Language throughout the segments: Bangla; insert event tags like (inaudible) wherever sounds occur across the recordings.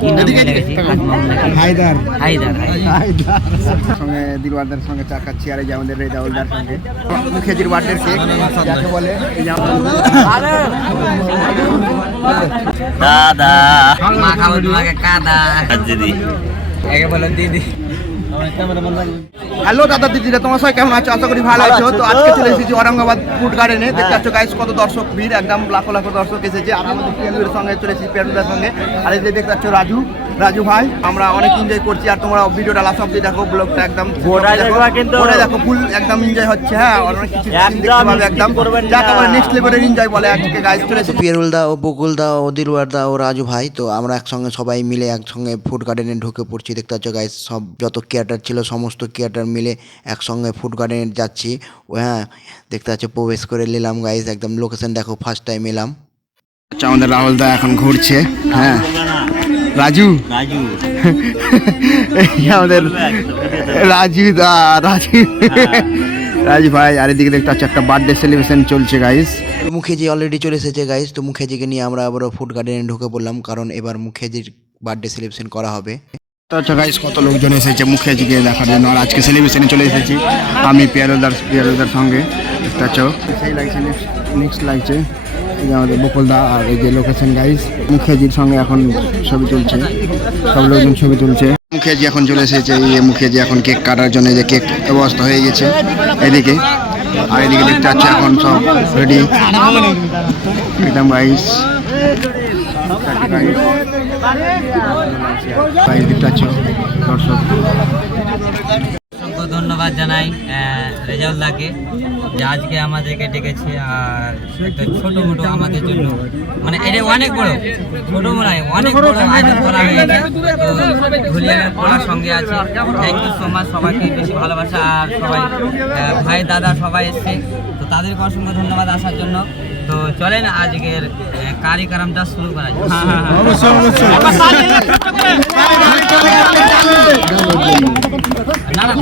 কি নাম ভুলে গেছি হায়দার। হায়দার সঙ্গে দিলওয়ারদার সঙ্গে চা খাচ্ছি আর এই আমাদের রেজাউলদার সঙ্গে। মুখেজির বার্থডের কেক যাকে বলে দাদা। মা খাব কাদা। দিদি একে বলো দিদি। হ্যালো দাদা দিদিরা তোমার সবাই কেমন আছো? আশা করি ভালো আছো। তো আজকে চলে এসেছি ঔরঙ্গাবাদ ফুড গার্ডেনে দেখতে পাচ্ছ গাইস কত দর্শক ভিড় একদম লাখো লাখো দর্শক এসেছে। আর আমাদের পিয়ানুর সঙ্গে চলেছি এসেছি পিয়ানুদার সঙ্গে। আর এই দেখতে পাচ্ছ রাজু রাজু ভাই আমরা অনেক এনজয় করছি। আর তোমরা ভিডিওটা লাস্ট অব্দি দেখো ব্লগটা একদম কিন্তু। দেখো ফুল একদম এনজয় হচ্ছে হ্যাঁ? অনেক কিছু একদম দেখতে পাবে। যাকে বলে নেক্সট লেভেলের এনজয় বলে আজকে গাইস চলে এসেছি। পিয়ারুলদা ও বকুলদা ও দিলওয়ারদা ও রাজু ভাই তো আমরা একসঙ্গে সবাই মিলে একসঙ্গে ফুড গার্ডেনে ঢুকে পড়ছি। দেখতে পাচ্ছ গাইস সব যত কেয়ারটার ছিল সমস্ত কেয়ারটার মিলে একসঙ্গে ফুড গার্ডেনে যাচ্ছি। ও হ্যাঁ দেখতে পাচ্ছ প্রবেশ করে নিলাম গাইস একদম লোকেশন দেখো ফার্স্ট টাইম এলাম। আচ্ছা, আমাদের রাহুল দা এখন ঘুরছে হ্যাঁ? রাজু? রাজু। আমাদের রাজু দা রাজু। রাজু ভাই আর এদিকে দেখতে পাচ্ছি একটা বার্থডে সেলিব্রেশন চলছে গাইস মুখেজি অলরেডি চলে এসেছে গাইস তো মুখেজিকে নিয়ে আমরা আবারও ফুড গার্ডেনে ঢুকে পড়লাম কারণ এবার মুখেজির বার্থডে সেলিব্রেশন করা হবে। আচ্ছা গাইস কত লোকজন এসেছে মুখেজিকে দেখার জন্য। আর আজকে সেলিব্রেশনে চলে এসেছি আমি পিয়ারোদার পিয়ারোদার সঙ্গে। দেখতে পাচ্ছ সেই লাগছে নেক্সট লাগছে এই আমাদের বকুলদা আর এই যে লোকেশন গাইস মুখিয়াজির সঙ্গে এখন ছবি তুলছে। সব লোকজন ছবি তুলছে। মুখিয়াজি এখন চলে এসেছে, এই মুখিয়াজি এখন কেক কাটার জন্য যে কেক ব্যবস্থা হয়ে গেছে। এদিকে, আর এদিকে দেখতে পাচ্ছি এখন সব রেডি একদম দেখতে ধন্যবাদ জানাই রেজাউল্লাহকে। যে আজকে আমাদেরকে ডেকেছে আর একটা ছোট মোটো আমাদের জন্য। মানে এটা অনেক বড় ছোট নয় অনেক বড় আয়োজন করা হয়েছে। তো পড়ার সঙ্গে আছে। থ্যাংক ইউ সো মাচ সবাইকে বেশি ভালোবাসা আর সবাই ভাই দাদা সবাই এসছে। তো তাদেরকে অসংখ্য ধন্যবাদ আসার জন্য। তো চলেন আজকের কারিকারামটা শুরু করা যাক। না না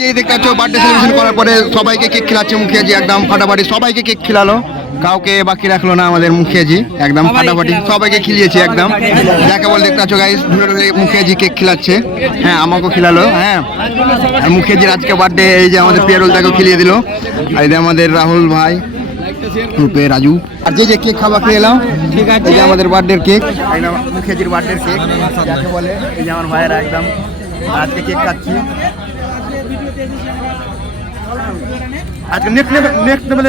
যে দেখতে পাচ্ছ বার্থডে সেলিব্রেশন করার পরে সবাইকে কেক খিলাচ্ছে মুখিয়াজি একদম ফাটাফাটি। সবাইকে কেক খিলালো। কাউকে বাকি রাখল না আমাদের মুখিয়াজি একদম ফাটাফাটি সবাইকে খিলিয়েছে একদম। যাকে বলে দেখতে পাচ্ছ গাইস ধরে ধরে মুখিয়াজি কেক খিলাচ্ছে। হ্যাঁ আমাকেও খিলালো হ্যাঁ। আর মুখিয়াজির আজকে বার্থডে এই যে আমাদের পিয়ারুল তাকেও খিলিয়ে দিল। আর এই যে আমাদের রাহুল ভাই রূপে রাজু। আর যে যে কেক খাওয়া খেয়ে এলাম ঠিক আছে। এই যে আমাদের বার্থডের কেক একদম মুখিয়াজির বার্থডের কেক যাকে বলে এই যে আমার ভাইয়েরা একদম। আজকে কেক খাচ্ছি। আজকে নেক্সট লেভেল নেক্সট লেভেল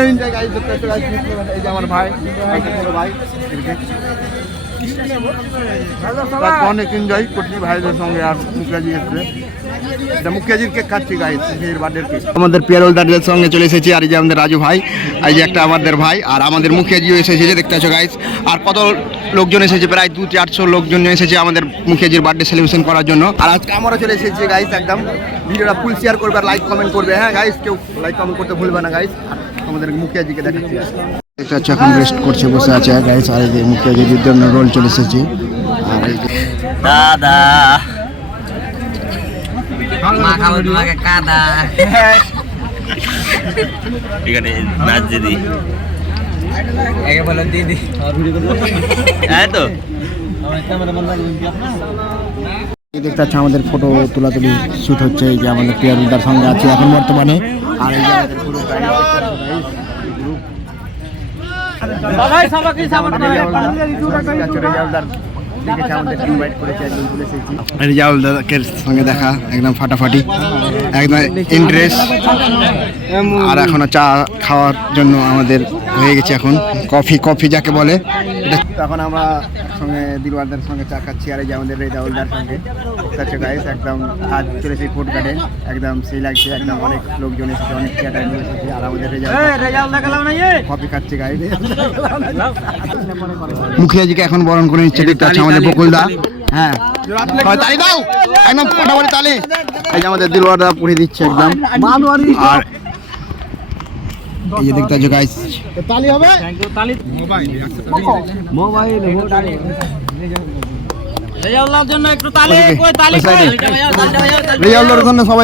এই যে আমার ভাই ভাই। এদিকে। অনেক এনজয় করছি ভাইদের সঙ্গে আর মুখিয়াজি এসছে। খাচ্ছি আমাদের সঙ্গে চলে এসেছি, আর যে আমাদের রাজু ভাই, আর যে একটা আমাদের ভাই, আর আমাদের মুখিয়াজিও এসেছে, যে দেখতে পাচ্ছ গাইস আর কত লোকজন এসেছে, প্রায় দু চারশো লোকজন এসেছে আমাদের মুখিয়াজির বার্থডে সেলিব্রেশন করার জন্য। আর আজকে আমরা চলে এসেছি গাইস একদম ভিডিওটা ফুল শেয়ার করবে আর লাইক কমেন্ট করবে। হ্যাঁ গাইস কেউ লাইক কমেন্ট করতে ভুলবে না গাইস আমাদের মুখিয়াজিকে দেখাচ্ছি। দেখতে পাচ্ছ এখন রেস্ট করছে বসে আছে গাইস আর এই যে মুখিয়াজির জন্য রোল চলে এসেছি। আর এই দাদা। মা খাব তোমাকে কাদা। এখানে নাচ দিদি একে বলো দিদি। হ্যাঁ তো। দেখতে পাচ্ছ আমাদের ফটো তোলাতুলি শ্যুট হচ্ছে এই যে আমাদের পিয়ারুলদার সঙ্গে আছে এখন বর্তমানে। আর এই যে আমাদের পুরো গাড়ি দেখতে পাচ্ছ guys, এই group। রেজাউলদার আমাদেরকে করেছে, এসেছি। রেজাউলদারকে সঙ্গে দেখা একদম ফাটাফাটি একদম ইন্টারেস্ট আর এখনও চা খাওয়ার জন্য আমাদের হয়ে গেছে এখন। কফি কফি যাকে বলে। এখন আমরা সঙ্গে দিলওয়ারদার সঙ্গে চা খাচ্ছি আর এই যে আমাদের রেজাউলদার সঙ্গে। কাছে গাইস একদম আজ চলেছে ফুড গার্ডেন একদম সেই লাগছে একদম অনেক লোকজন এসেছে অনেক থিয়েটার নিয়ে এসেছে আর আমাদের রেজাউল কফি খাচ্ছে গাইস (laughs) মুখিয়াজিকে এখন বরণ করে নিচ্ছে দেখতে পাচ্ছি আমাদের বকুলদা। হ্যাঁ। সবাই তালি দাও। একদম ফটাফটি তালি। এই যে আমাদের দিলওয়ারদা পুড়ে দিচ্ছে একদম। আর এই যে দেখতে পাচ্ছ গাইস রেজাউল্লাহর জন্য একটু তালি কই তালি ওই কই? সাইডে।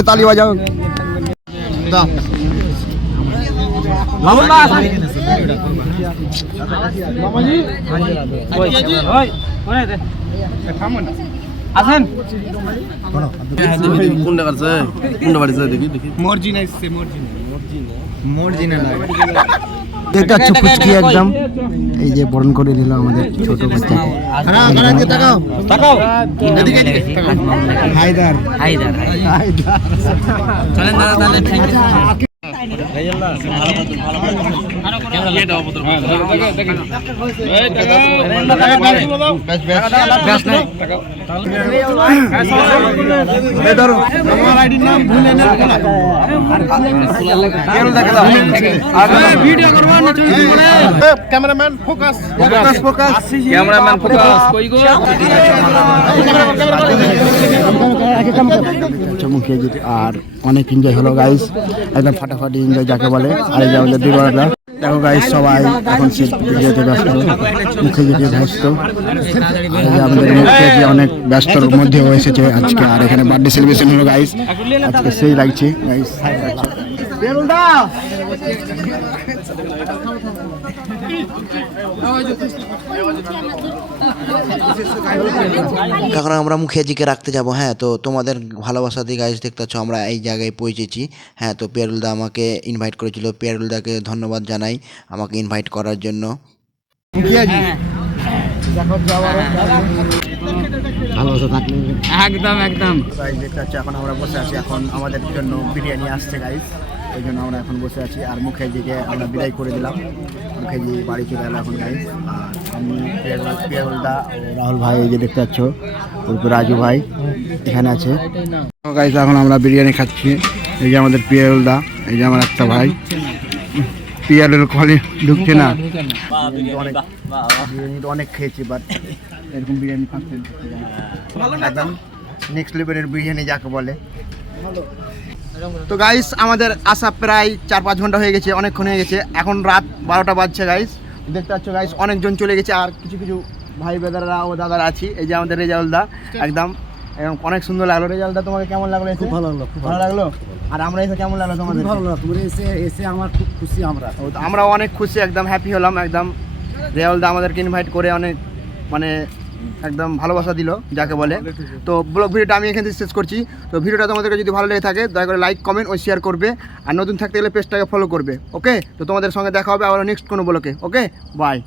তালি বাজাও, তালি বাজাও, তালি বাজাও। রেজাল্টের জন্য সবাই তালি বাজাও দাও আসেন দেখতে পাচ্ছ পুচকি একদম এই যে বরণ করে নিল আমাদের ছোট বাচ্চাকে তাকাও হায়দার হায়দার চলেন দাদা তাহলে cameraman focus. Focus focus. Cameraman focus. মুখে যেতে আর অনেক এনজয় হলো গাইস একদম ফাটাফাটি। এনজয় যাকে বলে, আর এই আমাদের দুর্গাটা দেখো গাইস সবাই এখন যেতে ব্যস্ত, মুখে যেতে ব্যস্ত। আমাদের মুখে যে অনেক ব্যস্তর মধ্যে এসেছে আজকে, আর এখানে বার্থডে সেলিব্রেশন হলো গাইস আজকে সেই লাগছে গাইস এখন আমরা মুখিয়াজিকে রাখতে যাব। হ্যাঁ তো তোমাদের ভালোবাসা দিয়ে গাইজ দেখতে পাচ্ছ আমরা এই জায়গায় পৌঁছেছি। হ্যাঁ তো পিয়ারুলদা আমাকে ইনভাইট করেছিল। পিয়ারুলদাকে ধন্যবাদ জানাই আমাকে ইনভাইট করার জন্য। একদম একদম। এখন আমরা বসে আছি এখন আমাদের জন্য বিরিয়ানি আসছে গাইজ এই জন্য আমরা এখন বসে আছি। আর মুখেজিকে আমরা বিদায় করে দিলাম। মুখেজি বাড়ি চলে গেল এখন আর আমি পিয়ারুলদা রাহুল ভাই এই যে দেখতে পাচ্ছ ওরপর রাজু ভাই এখানে আছে। গাইজ এখন আমরা বিরিয়ানি খাচ্ছি। এই যে আমাদের পিয়ারুলদা এই যে আমার একটা ভাই। পিয়ারুল কলে ঢুকছে না। অনেক অনেক খেয়েছি বাট এরকম বিরিয়ানি ফার্স্ট একদম নেক্সট লেভেলের বিরিয়ানি যাকে বলে। তো গাইস আমাদের আসা প্রায় চার পাঁচ ঘণ্টা হয়ে গেছে অনেকক্ষণ হয়ে গেছে। এখন রাত বারোটা বাজছে গাইস দেখতে পাচ্ছ গাইস অনেকজন চলে গেছে আর কিছু কিছু ভাই বেদাররা ও দাদারা আছি। এই যে আমাদের রেজাউলদা একদম। এবং অনেক সুন্দর লাগল। রেজাউলদা তোমাকে কেমন লাগল এসে? ভালো লাগল ভালো লাগল? আর আমরা এসে কেমন লাগল তোমাদের? ভালো লাগল। তুমি এসে এসে আমার খুব খুশি আমরা। আমরা অনেক খুশি একদম হ্যাপি হলাম একদম। রেজাউলদা আমাদেরকে ইনভাইট করে অনেক মানে একদম ভালোবাসা দিল, যাকে বলে। তো ব্লগ ভিডিওটা আমি এখান থেকে শেষ করছি। তো ভিডিওটা তোমাদেরকে যদি ভালো লেগে থাকে, দয়া করে লাইক কমেন্ট ও শেয়ার করবে। আর নতুন থাকতে গেলে পেজটাকে ফলো করবে ওকে তো তোমাদের সঙ্গে দেখা হবে আবার নেক্সট কোনো ব্লকে ওকে বাই